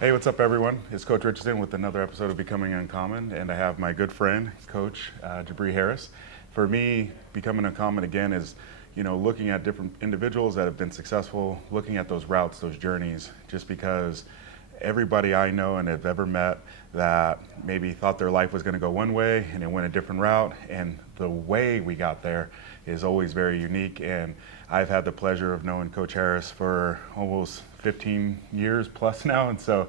Hey, what's up, everyone? It's Coach Richardson with another episode of Becoming Uncommon, and I have my good friend, Coach Jebreh Harris. For me, Becoming Uncommon again is, looking at different individuals that have been successful, looking at those routes, those journeys, just because everybody I know and have ever met that maybe thought their life was going to go one way and it went a different route, and the way we got there is always very unique. And I've had the pleasure of knowing Coach Harris for almost 15 years plus now, and so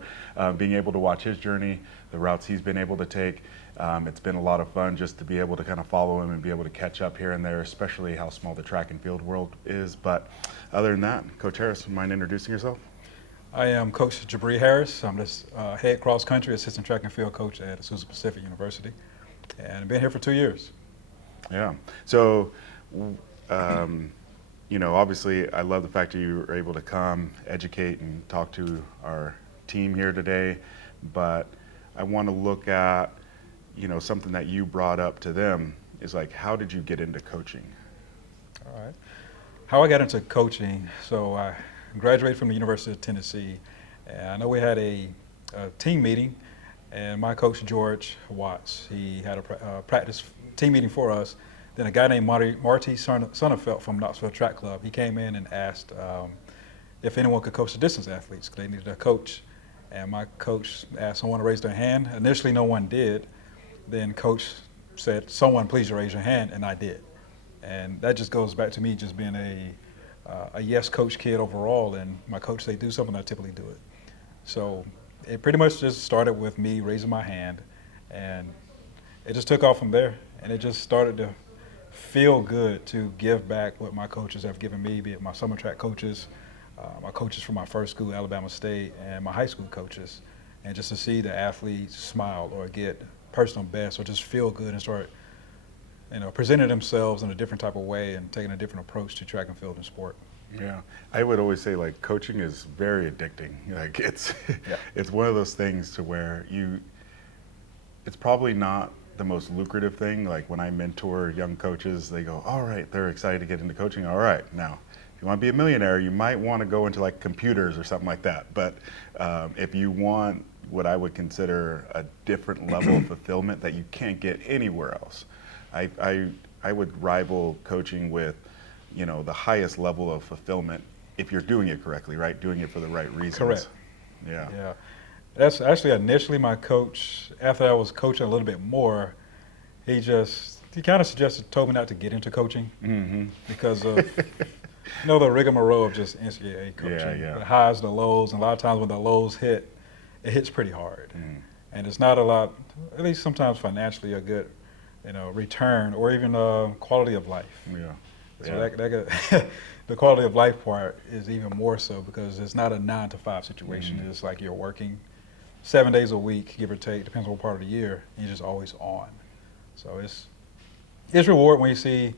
being able to watch his journey, the routes he's been able to take, it's been a lot of fun just to be able to kind of follow him and be able to catch up here and there, especially how small the track and field world is. But other than that, Coach Harris, mind introducing yourself? I am Coach Jebreh Harris. I'm the head cross country assistant track and field coach at Azusa Pacific University, and I've been here for 2 years. Yeah. So, obviously, I love the fact that you were able to come, educate, and talk to our team here today. But I want to look at, something that you brought up to them is like, how did you get into coaching? All right. How I got into coaching, so I graduated from the University of Tennessee, and I know we had a team meeting, and my coach, George Watts, he had a practice team meeting for us. Then a guy named Marty Sonnefeld from Knoxville Track Club, he came in and asked if anyone could coach the distance athletes, because they needed a coach. And my coach asked someone to raise their hand. Initially, no one did. Then coach said, "Someone please raise your hand," and I did. And that just goes back to me just being a yes coach kid overall, and my coach say do something, I typically do it. So it pretty much just started with me raising my hand, and it just took off from there, and it just started to feel good to give back what my coaches have given me, be it my summer track coaches, my coaches from my first school, Alabama State, and my high school coaches, and just to see the athletes smile or get personal best or just feel good and start presenting themselves in a different type of way and taking a different approach to track and field and sport. Yeah, I would always say like coaching is very addicting. Like it's Yeah. it's one of those things to where it's probably not the most lucrative thing. Like when I mentor young coaches, they go, all right, they're excited to get into coaching. All right, now if you want to be a millionaire, you might want to go into like computers or something like that. But if you want what I would consider a different level of fulfillment that you can't get anywhere else, I would rival coaching with, the highest level of fulfillment if you're doing it correctly, right? Doing it for the right reasons. Correct. Yeah. Yeah. That's actually initially my coach, after I was coaching a little bit more, he kind of told me not to get into coaching Mm-hmm. because of, the rigmarole of just NCAA coaching. Yeah. The highs, the lows, and a lot of times when the lows hit, it hits pretty hard. Mm. And it's not a lot, at least sometimes financially, a good, return or even quality of life. Yeah. So Yeah. the quality of life part is even more so because it's not a 9 to 5 situation. Mm. It's like you're working 7 days a week, give or take, depends on what part of the year, and you're just always on. So it's reward when you see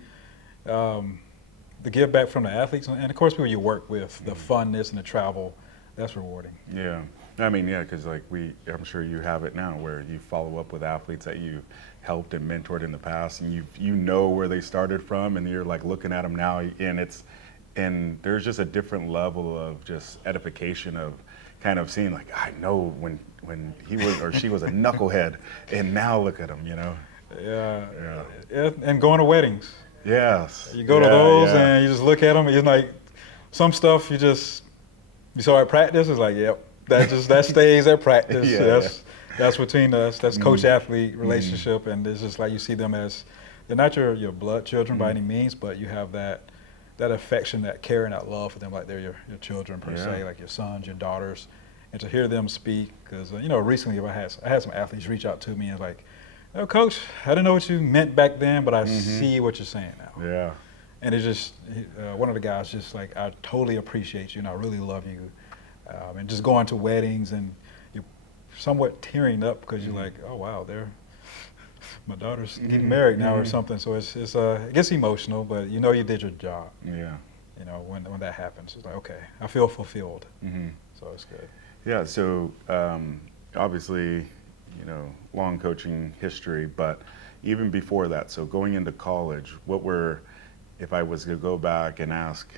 the give back from the athletes and of course people you work with, the funness and the travel. That's rewarding. Yeah. I mean, yeah, because like I'm sure you have it now where you follow up with athletes that you helped and mentored in the past, and you know where they started from, and you're like looking at them now, and there's just a different level of just edification of kind of seeing like I know when he was or she was a knucklehead, and now look at him, Yeah. Yeah. And going to weddings. Yes. You go to Yeah, those yeah. and you just look at them. And it's like some stuff you saw at practice. It's like, yep, that stays at practice. Yeah, That's between us. That's Mm. coach-athlete relationship, and it's just like you see them as they're not your blood children by any means, but you have that affection, that care, and that love for them, like they're your children per se, Yeah. like your sons, your daughters, and to hear them speak. Because recently I had some athletes reach out to me and like, "Oh, coach, I didn't know what you meant back then, but I see what you're saying now." Yeah. And it's just one of the guys just like, "I totally appreciate you and I really love you," and just going to weddings and you're somewhat tearing up because you're like, "Oh wow, my daughter's getting married now," or something. So it gets emotional, but you did your job. Yeah. When that happens, it's like, okay, I feel fulfilled. Mm-hmm. So it's good. Yeah, so obviously, long coaching history, but even before that, so going into college, if I was to go back and ask,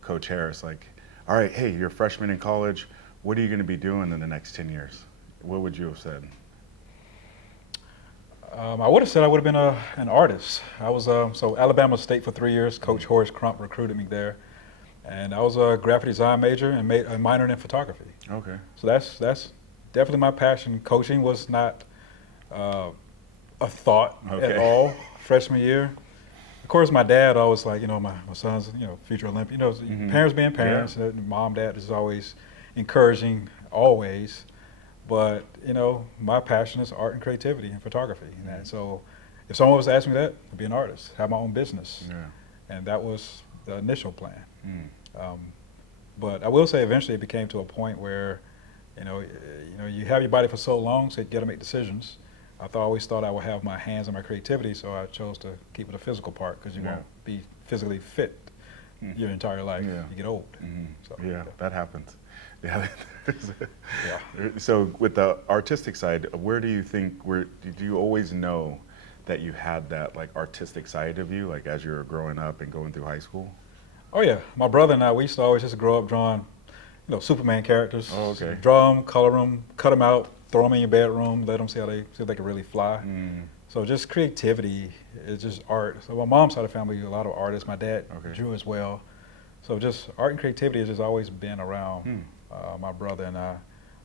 Coach Harris, like, all right, hey, you're a freshman in college, what are you going to be doing in the next 10 years? What would you have said? I would have said I would have been an artist. I was so Alabama State for 3 years. Coach Horace Crump recruited me there, and I was a graphic design major and made a minor in photography. Okay. So that's definitely my passion. Coaching was not a thought at all freshman year. Of course, my dad always like, my son's, future Olympian. Parents being parents, Yeah. mom, dad is always encouraging, always. But, my passion is art and creativity and photography. And so if someone was asking me that, I'd be an artist, have my own business. Yeah. And that was the initial plan. Mm. But I will say eventually it became to a point where, you have your body for so long, so you got to make decisions. Always thought I would have my hands and my creativity, so I chose to keep it a physical part because you won't be physically fit your entire life. Yeah. You get old. Mm-hmm. So, yeah, that happens. Yeah. Yeah. So with the artistic side, did you always know that you had that like artistic side of you, like as you were growing up and going through high school? Oh yeah, my brother and I, we used to always just grow up drawing, Superman characters. Oh, okay. Draw them, color them, cut them out, throw them in your bedroom, let them see if they can really fly. Mm. So just creativity is just art. So my mom's side of the family, a lot of artists. My dad drew as well. So just art and creativity has just always been around my brother and I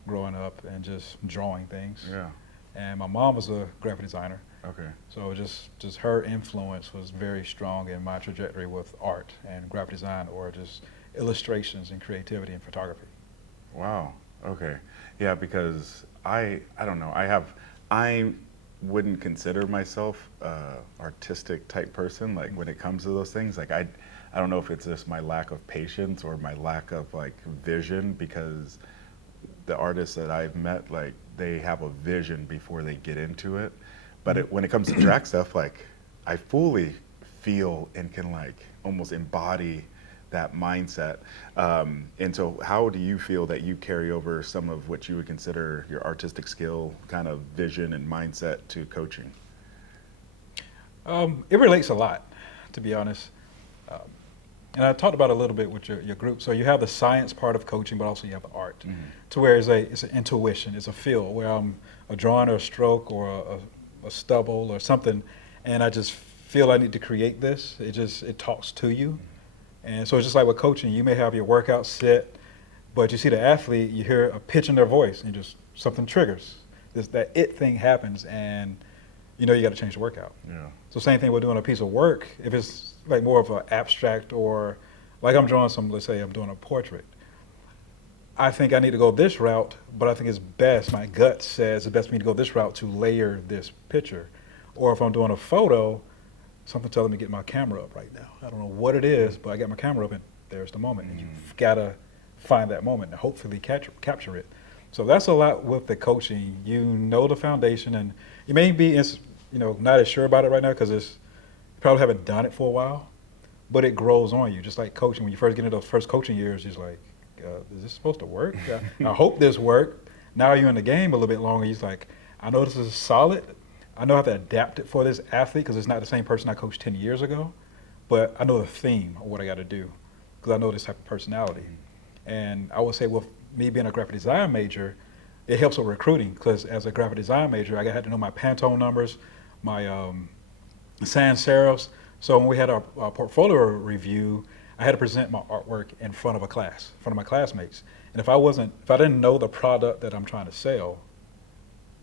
growing up and just drawing things. Yeah. And my mom was a graphic designer. Okay. So just her influence was very strong in my trajectory with art and graphic design, or just illustrations and creativity and photography. Wow. Okay. Yeah, because I don't know. I wouldn't consider myself artistic type person. Like when it comes to those things, like I don't know if it's just my lack of patience or my lack of like vision, because the artists that I've met, like they have a vision before they get into it. But when it comes to track stuff, like I fully feel and can like almost embody that mindset. And so how do you feel that you carry over some of what you would consider your artistic skill, kind of vision and mindset to coaching? It relates a lot, to be honest. And I talked about it a little bit with your group. So you have the science part of coaching, but also you have the art, to where it's an intuition, it's a feel, where I'm a drawing or a stroke or a stubble or something, and I just feel I need to create this. It talks to you. And so it's just like with coaching, you may have your workout set, but you see the athlete, you hear a pitch in their voice, and something triggers. That it thing happens, and you got to change the workout. Yeah. So same thing with doing a piece of work. If it's like more of an abstract, or like I'm drawing let's say I'm doing a portrait. I think I need to go this route, but I think it's best, my gut says it's best for me to go this route to layer this picture. Or if I'm doing a photo, something telling me to get my camera up right now. I don't know what it is, but I got my camera up and there's the moment. And you've got to find that moment and hopefully capture it. So that's a lot with the coaching. You know the foundation, and you may be not as sure about it right now because you probably haven't done it for a while, but it grows on you. Just like coaching, when you first get into those first coaching years, you're just like, is this supposed to work? I hope this worked. Now you're in the game a little bit longer. You're like, I know this is solid. I know how to adapt it for this athlete because it's not the same person I coached 10 years ago, but I know the theme of what I got to do because I know this type of personality. And I would say with me being a graphic design major, it helps with recruiting because as a graphic design major, I had to know my Pantone numbers, my sans serifs. So when we had our portfolio review, I had to present my artwork in front of a class, in front of my classmates. And if I didn't know the product that I'm trying to sell,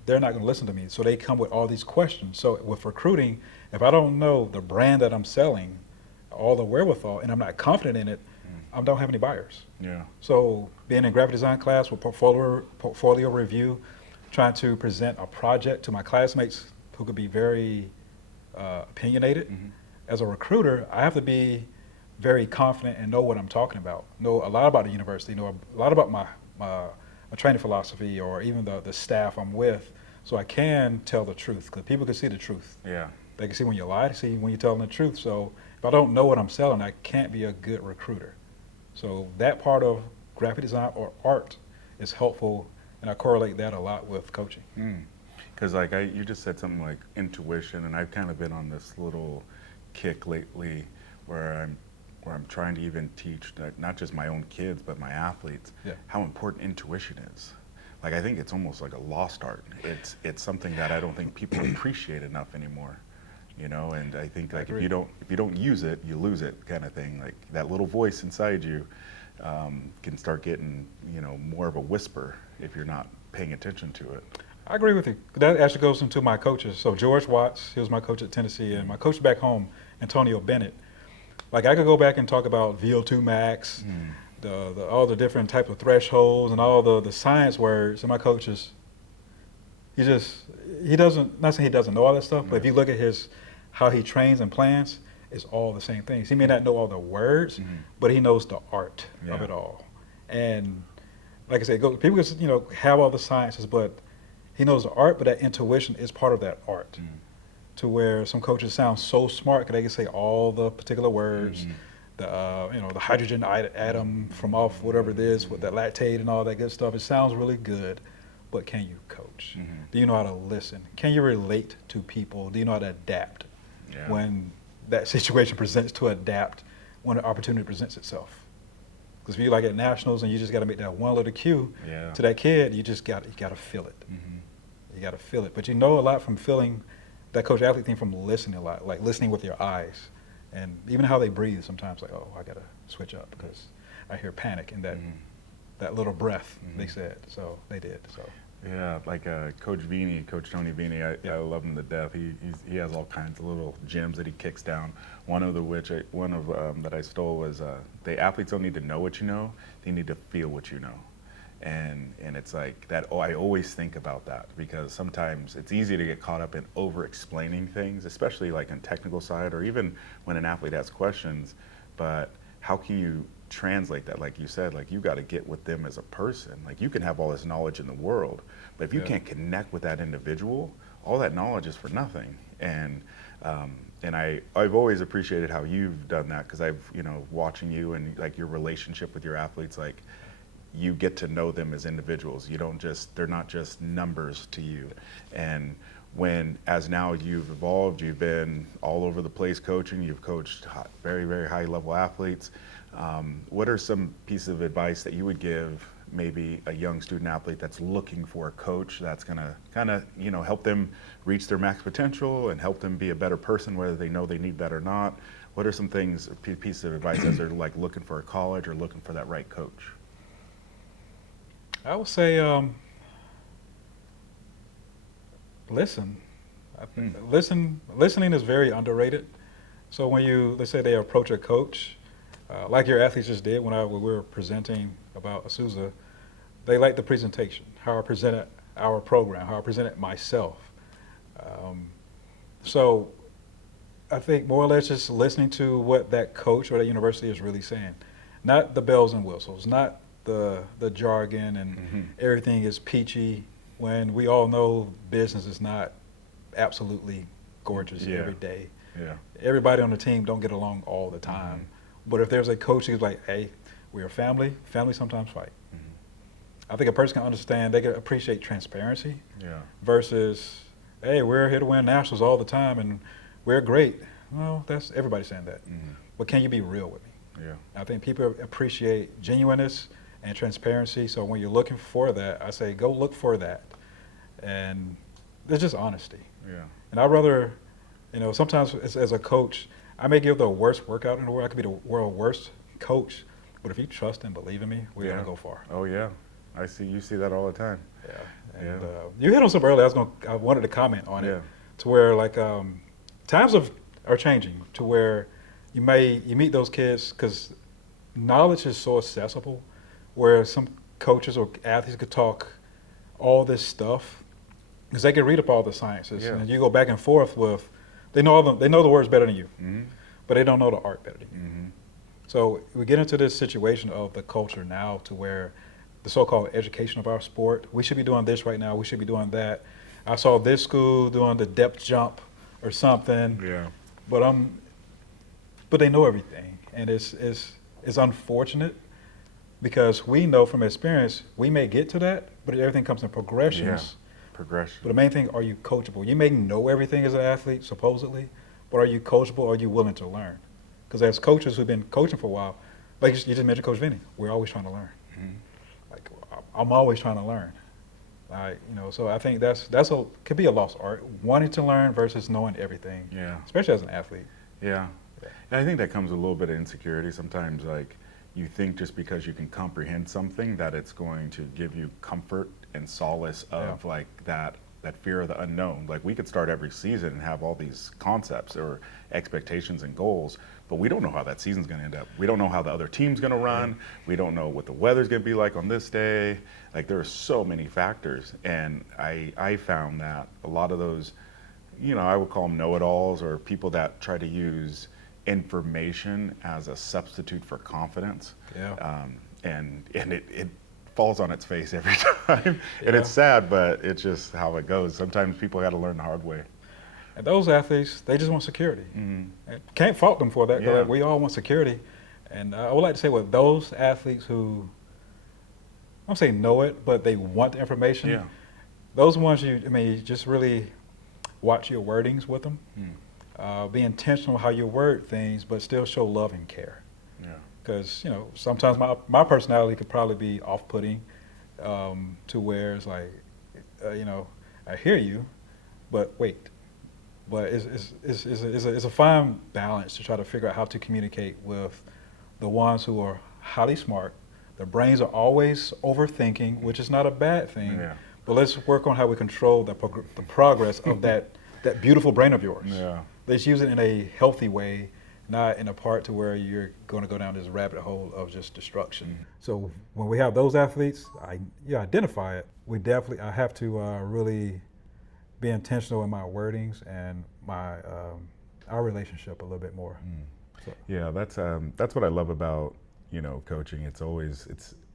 they're not going to listen to me. So they come with all these questions. So with recruiting, if I don't know the brand that I'm selling, all the wherewithal, and I'm not confident in it, I don't have any buyers. Yeah. So being in graphic design class with portfolio review, trying to present a project to my classmates who could be very opinionated. As a recruiter, I have to be very confident and know what I'm talking about. Know a lot about the university, know a lot about my training philosophy, or even the staff I'm with, so I can tell the truth, because people can see the truth. Yeah. They can see when you lie, they see when you're telling the truth. So if I don't know what I'm selling, I can't be a good recruiter. So that part of graphic design or art is helpful, and I correlate that a lot with coaching. Because you just said something like intuition, and I've kind of been on this little kick lately where I'm where I'm trying to even teach not just my own kids, but my athletes, Yeah. how important intuition is. Like, I think it's almost like a lost art. It's something that I don't think people appreciate enough anymore. You know, and I think like if you don't use it, you lose it, kind of thing. Like that little voice inside you can start getting, you know, more of a whisper if you're not paying attention to it. I agree with you. That actually goes into my coaches. So George Watts, he was my coach at Tennessee, and my coach back home, Antonio Bennett. Like I could go back and talk about VO2 max, all the different types of thresholds and all the science words. And my coaches, he doesn't, not saying he doesn't know all that stuff, but if you look at how he trains and plans, it's all the same things. He may not know all the words, but he knows the art of it all. And like I said, people just, you know, have all the sciences, but he knows the art, but that intuition is part of that art. To where some coaches sound so smart because they can say all the particular words, the you know, the hydrogen atom from off whatever it is with that lactate and all that good stuff. It sounds really good, but can you coach? Do you know how to listen? Can you relate to people? Do you know how to adapt when that situation presents, to adapt when an opportunity presents itself? Because if you like at nationals and you just got to make that one little cue to that kid, you got to feel it. You got to feel it. But you know a lot from feeling that coach athlete thing, from listening a lot, like listening with your eyes, and even how they breathe. Sometimes like, oh, I got to switch up because I hear panic in that little breath. They said, so they did. So. Yeah, like Coach Tony Vini, I love him to death. He has all kinds of little gems that he kicks down. One of that I stole was the athletes don't need to know what you know; they need to feel what you know. And it's like that. Oh, I always think about that because sometimes it's easy to get caught up in over-explaining things, especially like on technical side or even when an athlete has questions. But how can you translate that? Like you said, like you got to get with them as a person. Like you can have all this knowledge in the world, but if you can't connect with that individual, all that knowledge is for nothing. And I've always appreciated how you've done that because I've, you know, watching you and like your relationship with your athletes, like you get to know them as individuals. They're not just numbers to you. And as now you've evolved, you've been all over the place coaching, you've coached very, very high level athletes. What are some pieces of advice that you would give maybe a young student athlete that's looking for a coach that's gonna kind of, you know, help them reach their max potential and help them be a better person, whether they know they need that or not? What are some things, pieces of advice as they're like looking for a college or looking for that right coach? I would say listen. Listening is very underrated. So when let's say they approach a coach, like your athletes just did when we were presenting about Azusa, they liked the presentation, how I presented our program, how I presented myself. So I think more or less just listening to what that coach or that university is really saying, not the bells and whistles, not the jargon and everything is peachy, when we all know business is not absolutely gorgeous every day. Everybody on the team don't get along all the time. But if there's a coach who's like, hey, we're a family sometimes fight. I think a person can understand, they can appreciate transparency versus, hey, we're here to win nationals all the time and we're great. Well, that's everybody saying that. But can you be real with me? I think people appreciate genuineness and transparency. So when you're looking for that, I say go look for that. And it's just honesty. And I'd rather, you know, sometimes as a coach, I may give the worst workout in the world. I could be the world's worst coach, but if you trust and believe in me, we're gonna go far. Oh yeah, you see that all the time. And you hit on something earlier. I wanted to comment on it, to where like times are changing, to where you meet those kids because knowledge is so accessible, where some coaches or athletes could talk all this stuff because they can read up all the sciences, and you go back and forth with. They know the words better than you, but they don't know the art better than you. So we get into this situation of the culture now, to where the so-called education of our sport. We should be doing this right now. We should be doing that. I saw this school doing the depth jump or something. But they know everything, and it's unfortunate because we know from experience we may get to that, but everything comes in progressions. But the main thing, are you coachable? You may know everything as an athlete, supposedly, but are you coachable? Are you willing to learn? Because as coaches who've been coaching for a while, like you just mentioned Coach Vinny, we're always trying to learn. Like I'm always trying to learn. So I think could be a lost art, wanting to learn versus knowing everything. Yeah. Especially as an athlete. Yeah. And I think that comes with a little bit of insecurity. Sometimes, like, you think just because you can comprehend something that it's going to give you comfort and solace of like that fear of the unknown. Like, we could start every season and have all these concepts or expectations and goals, but we don't know how that season's going to end up. We don't know how the other team's going to run. We don't know what the weather's going to be like on this day. Like, there are so many factors, and I found that a lot of those, I would call them know-it-alls, or people that try to use information as a substitute for confidence. And it falls on its face every time. And it's sad, but it's just how it goes. Sometimes people got to learn the hard way. And those athletes, they just want security. Can't fault them for that. Like, we all want security. And I would like to say with those athletes who, I don't say know it, but they want the information. Those ones you just really watch your wordings with them. Be intentional how you word things, but still show love and care. Because sometimes my personality could probably be off-putting, to where it's like, I hear you, but wait. But it's a fine balance to try to figure out how to communicate with the ones who are highly smart. Their brains are always overthinking, which is not a bad thing. But let's work on how we control the progress of that beautiful brain of yours. Let's use it in a healthy way, not in a part to where you're going to go down this rabbit hole of just destruction. So when we have those athletes, identify it. I have to really be intentional in my wordings and our relationship a little bit more. So. Yeah, that's what I love about coaching. It's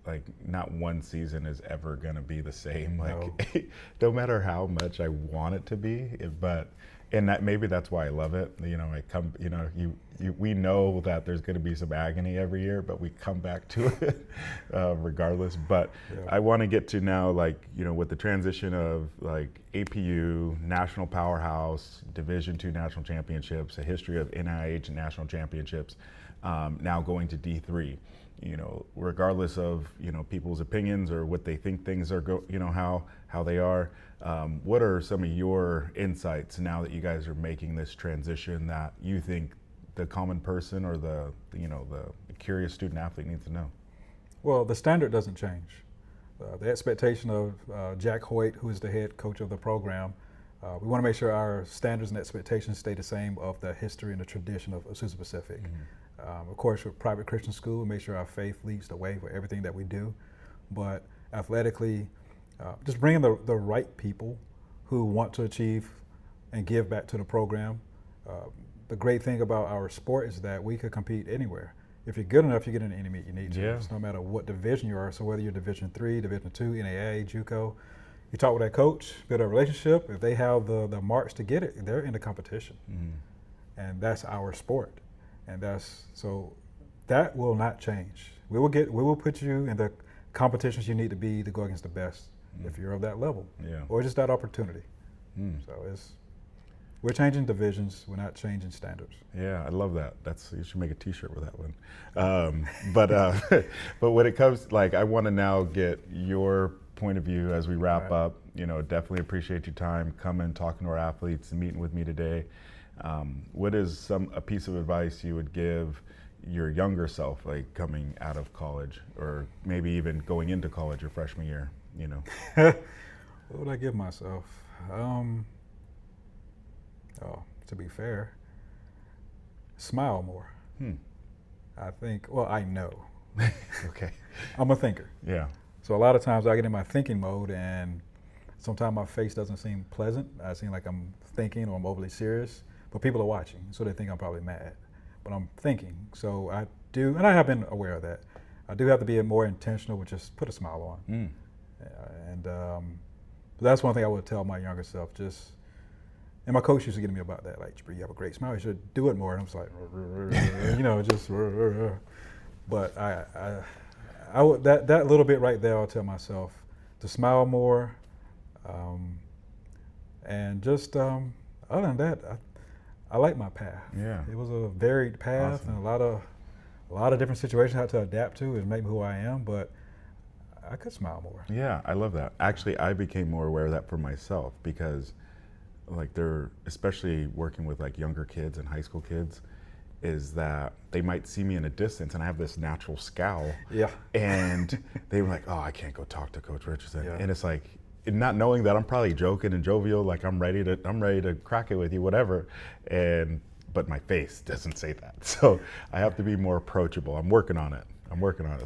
like not one season is ever going to be the same. Like no matter how much I want it to be, and maybe that's why I love it. We know that there's going to be some agony every year, but we come back to it regardless. But I want to get to now, like, with the transition of like APU, national powerhouse, Division II national championships, a history of NIH national championships, now going to D3. Regardless of people's opinions or what they think things are how they are. What are some of your insights now that you guys are making this transition that you think the common person or the curious student athlete needs to know? Well, the standard doesn't change. The expectation of Jack Hoyt, who is the head coach of the program, we want to make sure our standards and expectations stay the same of the history and the tradition of Azusa Pacific. Of course, we're a private Christian school. We make sure our faith leads the way for everything that we do. But athletically, just bringing the right people who want to achieve and give back to the program. The great thing about our sport is that we could compete anywhere. If you're good enough, you get in any meet you need to. It's no matter what division you are. So whether you're Division III, Division II, NAIA, JUCO, you talk with that coach, build a relationship. If they have the marks to get it, they're in the competition. And that's our sport. And so that will not change. We will put you in the competitions you need to be to go against the best if you're of that level, or just that opportunity. So we're changing divisions. We're not changing standards. Yeah, I love that. You should make a T-shirt with that one. But when it comes, like, I want to now get your point of view as we wrap up. Definitely appreciate your time coming, talking to our athletes, and meeting with me today. What is a piece of advice you would give your younger self, like coming out of college, or maybe even going into college your freshman year? What would I give myself? To be fair, smile more. I think. Well, I know. Okay. I'm a thinker. So a lot of times I get in my thinking mode, and sometimes my face doesn't seem pleasant. I seem like I'm thinking or I'm overly serious. But people are watching, so they think I'm probably mad. But I'm thinking. So I do, and I have been aware of that. I do have to be more intentional with just put a smile on. But that's one thing I would tell my younger self. And my coach used to get me about that. Like, Jebreh, you have a great smile. You should do it more. And I was like, just. But I would, that little bit right there, I'll tell myself to smile more. And just other than that, I like my path. Yeah. It was a varied path Awesome. and a lot of different situations I had to adapt to and make me who I am, but I could smile more. Yeah, I love that. Actually, I became more aware of that for myself because, like, they're especially working with like younger kids and high school kids, is that they might see me in a distance and I have this natural scowl. Yeah. And they were like, "Oh, I can't go talk to Coach Richardson." Yeah. And it's like, not knowing that I'm probably joking and jovial, like I'm ready to crack it with you, whatever. But my face doesn't say that. So I have to be more approachable. I'm working on it.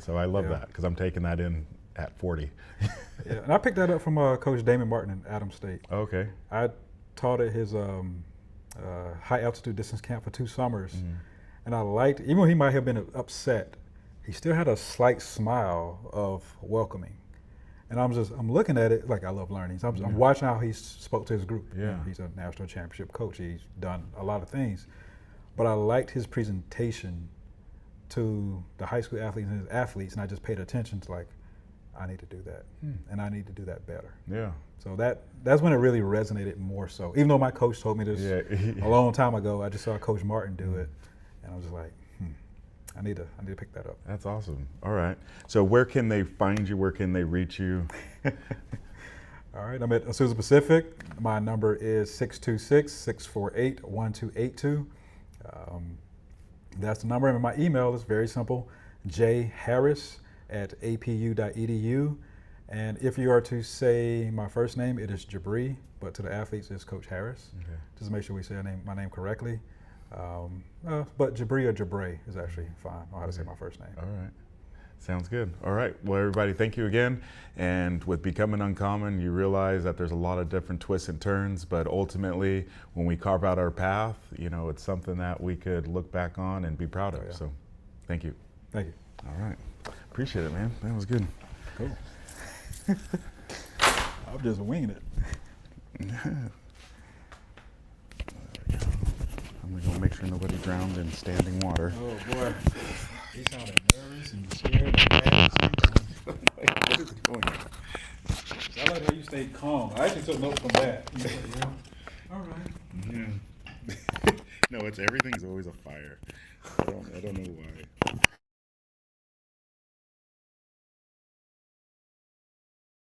So I love that because I'm taking that in at 40. Yeah, and I picked that up from Coach Damon Martin in Adams State. Okay. I taught at his high altitude distance camp for 2 summers, and I liked, even though he might have been upset, he still had a slight smile of welcoming. And I'm looking at it like I love learning. So I'm watching how he spoke to his group. Yeah. You know, he's a national championship coach. He's done a lot of things, but I liked his presentation to the high school athletes and his athletes, and I just paid attention to like, I need to do that, and I need to do that better. Yeah. So that's when it really resonated more so. Even though my coach told me this a long time ago, I just saw Coach Martin do it, and I was just like, I need to pick that up. That's awesome. All right. So where can they find you? Where can they reach you? All right. I'm at Azusa Pacific. My number is 626-648-1282. That's the number. And my email is very simple, jharris@apu.edu. And if you are to say my first name, it is Jebreh, but to the athletes, it's Coach Harris. Okay. Just make sure we say my name correctly. But Jebreh or Jebreh is actually fine. I know how to say my first name. All right. Sounds good. All right. Well, everybody, thank you again. And with Becoming Uncommon, you realize that there's a lot of different twists and turns, but ultimately, when we carve out our path, it's something that we could look back on and be proud of. Oh, yeah. So thank you. Thank you. All right. Appreciate it, man. That was good. Cool. I'm just winging it. I'm gonna go make sure nobody drowned in standing water. Oh boy, he sounded nervous and scared and mad at the same time. What is going on? I like how you stayed calm. I actually took notes from that. You said, yeah. All right. Yeah. No, everything's always a fire. I don't know why.